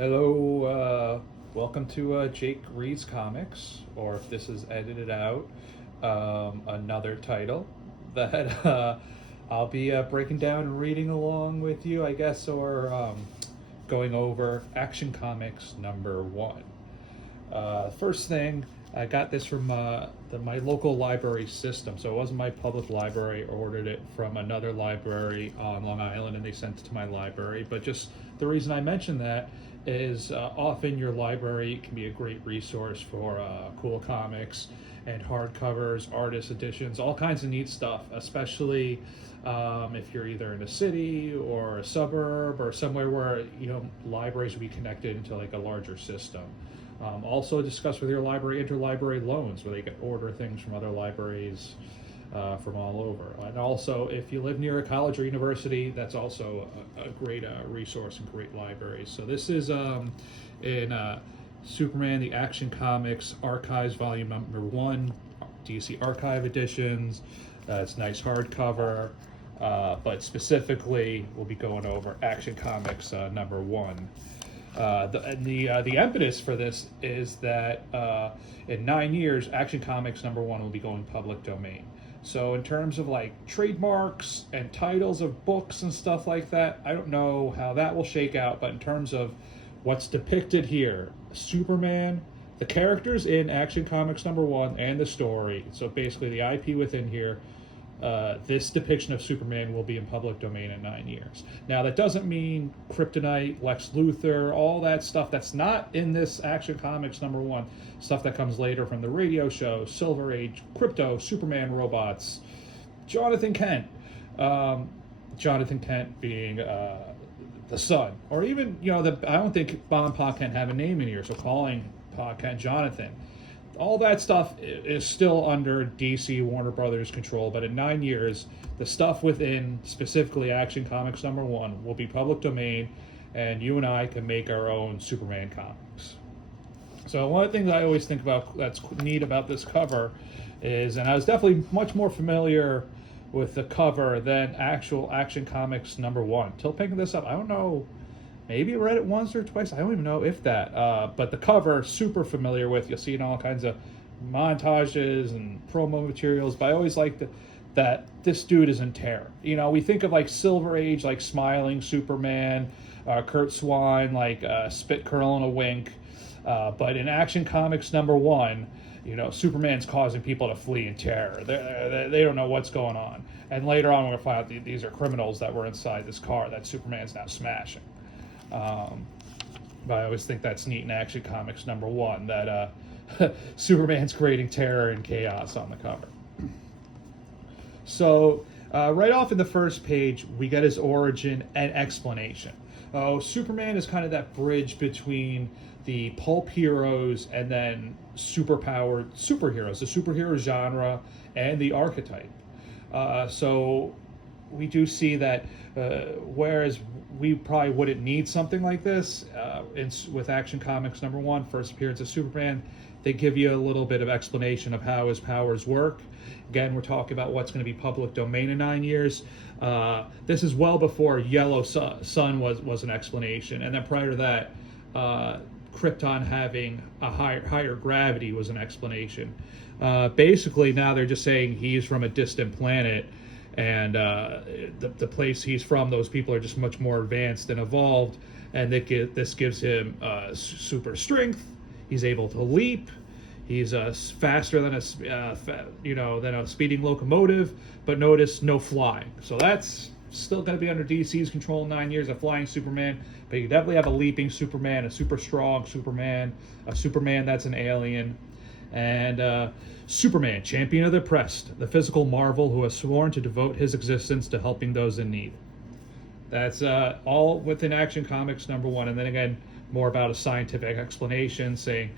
Hello, welcome to Jake Reads Comics, or if this is edited out, another title that I'll be breaking down and reading along with you, I guess, or going over Action Comics #1. First thing, I got this from my local library system, so it wasn't my public library. I ordered it from another library on Long Island, and they sent it to my library. But just the reason I mention that is often your library can be a great resource for cool comics and hardcovers, artist editions, all kinds of neat stuff, especially if you're either in a city or a suburb or somewhere where libraries will be connected into like a larger system. Also discuss with your library interlibrary loans, where they can order things from other libraries from all over. And also, if you live near a college or university, that's also a great resource and great library. So this is in Superman the Action Comics Archives Volume #1, DC Archive Editions. It's nice hardcover, but specifically we'll be going over Action Comics #1. The impetus for this is that in 9 years, Action Comics #1 will be going public domain. So in terms of like trademarks and titles of books and stuff like that, I don't know how that will shake out, but in terms of what's depicted here, Superman, the characters in Action Comics #1 and the story, so basically the IP within here, this depiction of Superman will be in public domain in 9 years. Now, that doesn't mean Kryptonite, Lex Luthor, all that stuff that's not in this Action Comics #1, stuff that comes later from the radio show, Silver Age, Crypto, Superman robots, Jonathan Kent. Jonathan Kent being the son. Or even, I don't think Bob and Pa Kent have a name in here, so calling Pa Kent Jonathan. All that stuff is still under DC Warner Brothers control, but in 9 years, the stuff within specifically Action Comics #1 will be public domain, and you and I can make our own Superman comics. So one of the things I always think about that's neat about this cover is, and I was definitely much more familiar with the cover than actual Action Comics #1. Till picking this up, I don't know, maybe I read it once or twice. I don't even know if that. But the cover, super familiar with. You'll see in all kinds of montages and promo materials. But I always liked that this dude is in terror. We think of like Silver Age, like smiling Superman, Kurt Swan, like spit curl and a wink. But in Action Comics #1, Superman's causing people to flee in terror. They don't know what's going on. And later on, we're going to find out these are criminals that were inside this car that Superman's now smashing. But I always think that's neat in Action Comics #1, that Superman's creating terror and chaos on the cover. So right off in the first page, we get his origin and explanation. Superman is kind of that bridge between the pulp heroes and then superpowered superheroes, the superhero genre and the archetype. So we do see that whereas we probably wouldn't need something like this with Action Comics #1, first appearance of Superman, they give you a little bit of explanation of how his powers work. Again, we're talking about what's going to be public domain in 9 years. This is well before Yellow Sun was an explanation, and then prior to that, Krypton having a higher gravity was an explanation. Basically, now they're just saying he's from a distant planet, and the place he's from, those people are just much more advanced and evolved, and this gives him super strength. He's able to leap. He's faster than a speeding locomotive, but notice no flying. So that's still going to be under DC's control in 9 years, a flying Superman, but you definitely have a leaping Superman, a super strong Superman, a Superman that's an alien, and Superman, champion of the oppressed, the physical marvel who has sworn to devote his existence to helping those in need. That's all within Action Comics #1, and then again, more about a scientific explanation saying,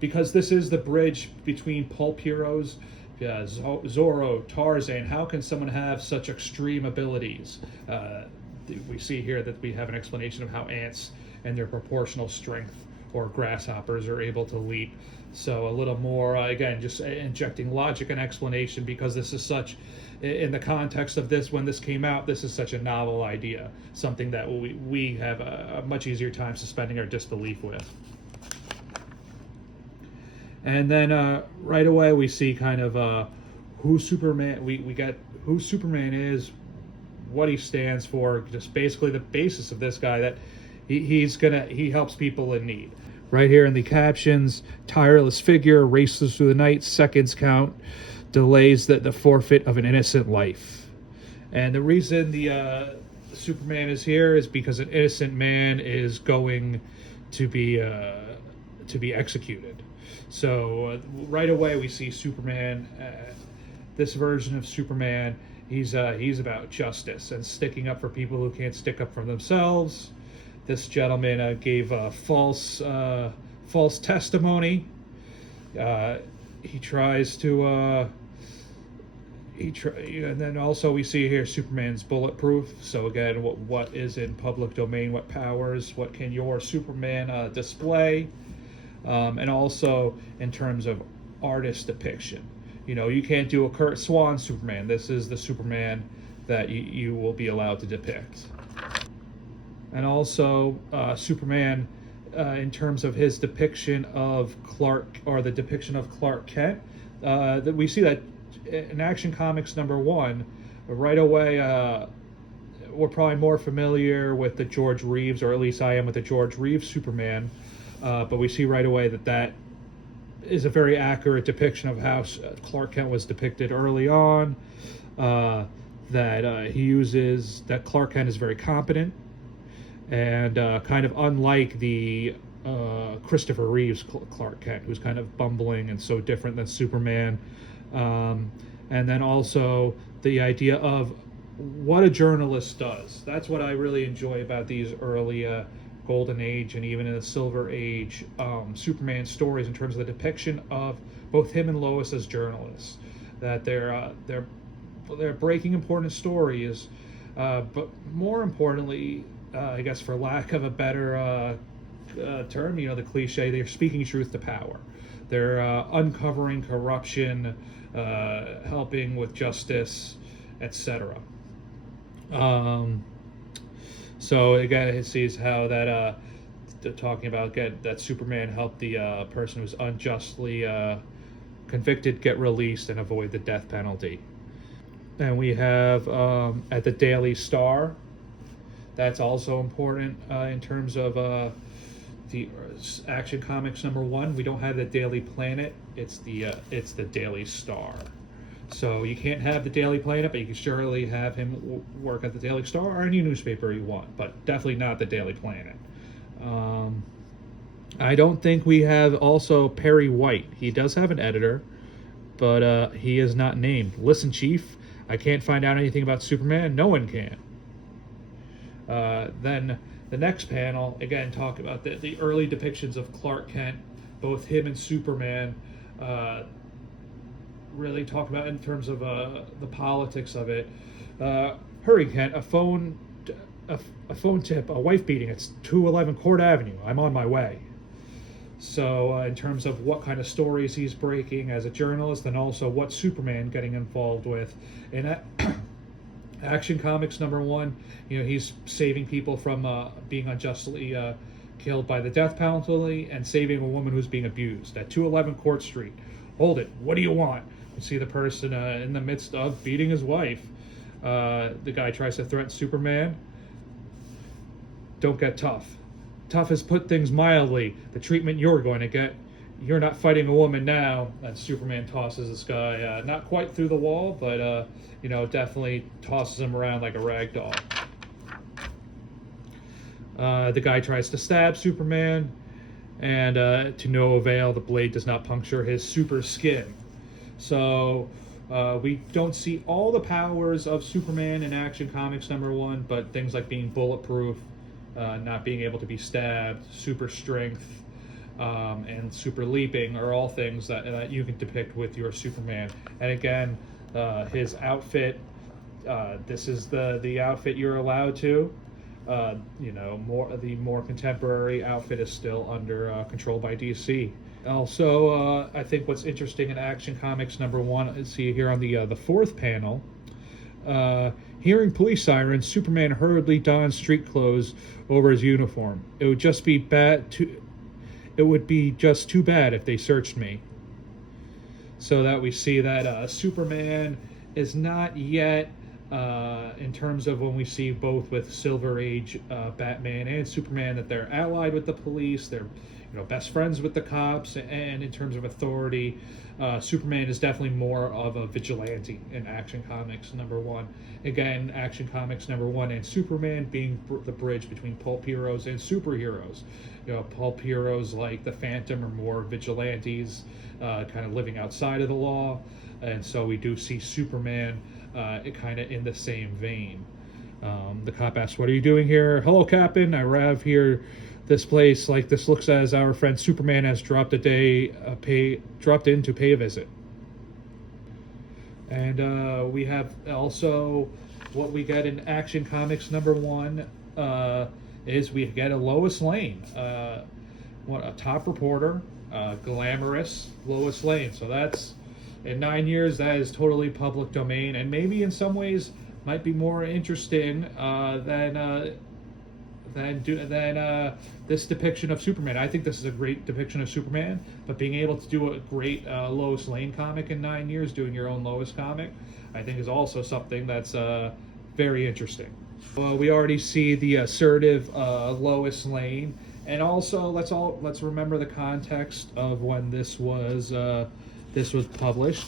because this is the bridge between pulp heroes, Zorro, Tarzan, how can someone have such extreme abilities? We see here that we have an explanation of how ants and their proportional strength or grasshoppers are able to leap. So a little more, again, just injecting logic and explanation, because this is such, in the context of this, when this came out, this is such a novel idea, something that we have a much easier time suspending our disbelief with. And then right away we see kind of who Superman, we get who Superman is, what he stands for, just basically the basis of this guy, that he helps people in need. Right here in the captions, tireless figure, races through the night, seconds count, delays the forfeit of an innocent life. And the reason the Superman is here is because an innocent man is going to be executed. So right away we see Superman, this version of Superman, he's about justice and sticking up for people who can't stick up for themselves. This gentleman gave false testimony. He tries to and then also we see here Superman's bulletproof. So again, what is in public domain, what powers, what can your Superman display, and also in terms of artist depiction. You can't do a Kurt Swan Superman. This is the Superman that you will be allowed to depict. And also Superman, in terms of his depiction of Clark, or the depiction of Clark Kent, that we see that in Action Comics #1, right away we're probably more familiar with the George Reeves, or at least I am, with the George Reeves Superman, but we see right away that is a very accurate depiction of how Clark Kent was depicted early on, that he uses, that Clark Kent is very competent, and kind of unlike the Christopher Reeves Clark Kent, who's kind of bumbling and so different than Superman. And then also the idea of what a journalist does. That's what I really enjoy about these early Golden Age and even in the Silver Age Superman stories, in terms of the depiction of both him and Lois as journalists. That they're breaking important stories, but more importantly, I guess for lack of a better term, the cliche, they're speaking truth to power. They're uncovering corruption, helping with justice, etc. So again, it sees how that talking about that Superman helped the person who's unjustly convicted get released and avoid the death penalty. And we have at the Daily Star. That's also important in terms of the Action Comics #1. We don't have the Daily Planet. It's the Daily Star. So you can't have the Daily Planet, but you can surely have him work at the Daily Star or any newspaper you want, but definitely not the Daily Planet. I don't think we have also Perry White. He does have an editor, but he is not named. Listen, Chief, I can't find out anything about Superman. No one can. Then the next panel, again, talk about the early depictions of Clark Kent, both him and Superman, really talk about in terms of the politics of it. Hurry, Kent, a phone tip, a wife beating. It's 211 Court Avenue. I'm on my way. So in terms of what kind of stories he's breaking as a journalist, and also what Superman getting involved with. In Action Comics #1, he's saving people from being unjustly killed by the death penalty, and saving a woman who's being abused at 211 Court Street. Hold it. What do you want? You see the person in the midst of beating his wife. The guy tries to threaten Superman. Don't get tough. Tough has put things mildly. The treatment you're going to get. You're not fighting a woman now. And Superman tosses this guy, not quite through the wall, but definitely tosses him around like a rag doll. The guy tries to stab Superman, and to no avail. The blade does not puncture his super skin. So we don't see all the powers of Superman in Action Comics #1, but things like being bulletproof, not being able to be stabbed, super strength, and super leaping are all things that you can depict with your Superman. And again, his outfit, this is the outfit you're allowed to. the more contemporary outfit is still under control by DC. Also, I think what's interesting in Action Comics #1 is see here on the fourth panel. Hearing police sirens, Superman hurriedly dons street clothes over his uniform. It would be just too bad if they searched me. So that we see that Superman is not yet, in terms of when we see both with Silver Age Batman and Superman, that they're allied with the police, they're best friends with the cops, and in terms of authority, Superman is definitely more of a vigilante in Action Comics #1. Again, Action Comics #1 and Superman being the bridge between pulp heroes and superheroes. Pulp heroes like the Phantom are more vigilantes, kind of living outside of the law, and so we do see Superman kind of in the same vein. The cop asks, "What are you doing here?" "Hello, Captain. I arrived here. This place, like this, looks as our friend Superman has dropped in to pay a visit." And we have also what we get in Action Comics #1 is we get a Lois Lane, a top reporter, glamorous Lois Lane. So that's, in 9 years, that is totally public domain, and maybe in some ways might be more interesting than this depiction of Superman. I think this is a great depiction of Superman, but being able to do a great Lois Lane comic in 9 years, doing your own Lois comic, I think is also something that's very interesting. We already see the assertive Lois Lane, and also let's remember the context of when this was published.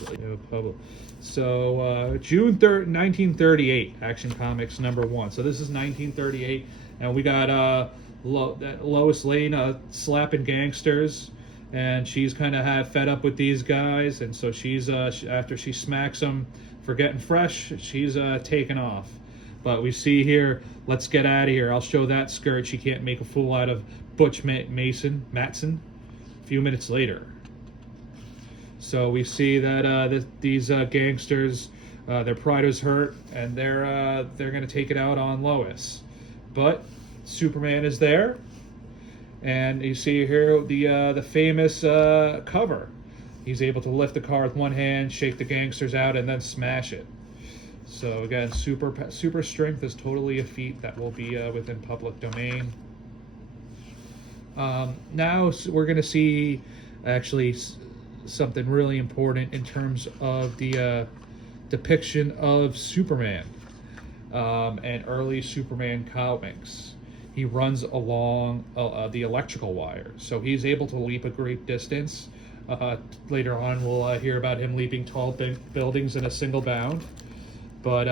So June 3rd, 1938, Action Comics #1. So this is 1938. And we got Lois Lane slapping gangsters, and she's kind of fed up with these guys, and so she's after she smacks them for getting fresh, she's taken off. But we see here, "Let's get out of here. I'll show that skirt she can't make a fool out of Butch Matson." A few minutes later. So we see that these gangsters, their pride is hurt, and they're going to take it out on Lois. But Superman is there, and you see here the famous cover. He's able to lift the car with one hand, shake the gangsters out, and then smash it. So again, super strength is totally a feat that will be within public domain. Now we're going to see actually something really important in terms of the depiction of Superman. And early Superman comics. He runs along the electrical wire, so he's able to leap a great distance. Later on, we'll hear about him leaping tall buildings in a single bound. But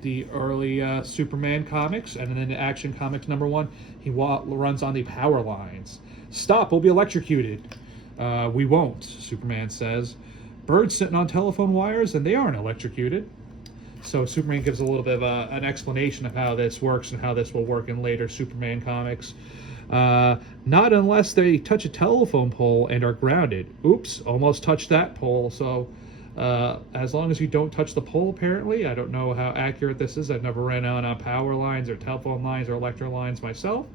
the early Superman comics, and then in Action Comics #1, he runs on the power lines. "Stop, we'll be electrocuted." "We won't," Superman says. "Birds sitting on telephone wires, and they aren't electrocuted." So Superman gives a little bit of an explanation of how this works and how this will work in later Superman comics. "Not unless they touch a telephone pole and are grounded." Oops, almost touched that pole. So as long as you don't touch the pole, apparently. I don't know how accurate this is. I've never ran on power lines or telephone lines or electric lines myself.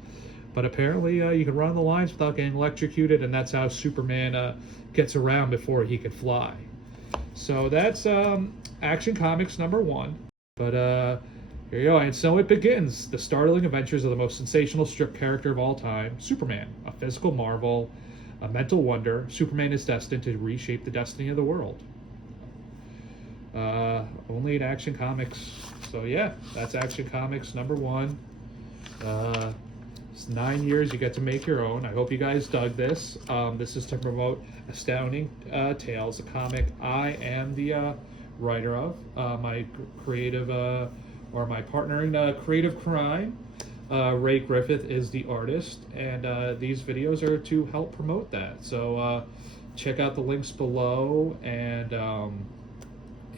But apparently you can run the lines without getting electrocuted, and that's how Superman gets around before he can fly. So that's Action Comics #1. But here you go. And so it begins. The startling adventures of the most sensational strip character of all time, Superman. A physical marvel, a mental wonder. Superman is destined to reshape the destiny of the world. Only in Action Comics. So yeah, that's Action Comics #1. It's 9 years. You get to make your own. I hope you guys dug this. This is to promote Astounding Tales, a comic I am the writer of. My creative, or my partner in creative crime, Ray Griffith, is the artist, and these videos are to help promote that. So check out the links below, and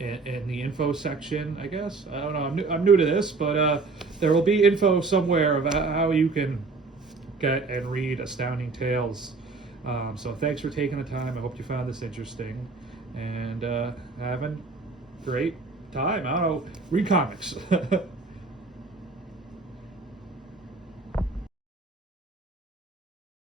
in the info section, I guess. I don't know. I'm new to this, but there will be info somewhere of how you can get and read Astounding Tales. So thanks for taking the time. I hope you found this interesting, and having a great time. I don't know. Read comics.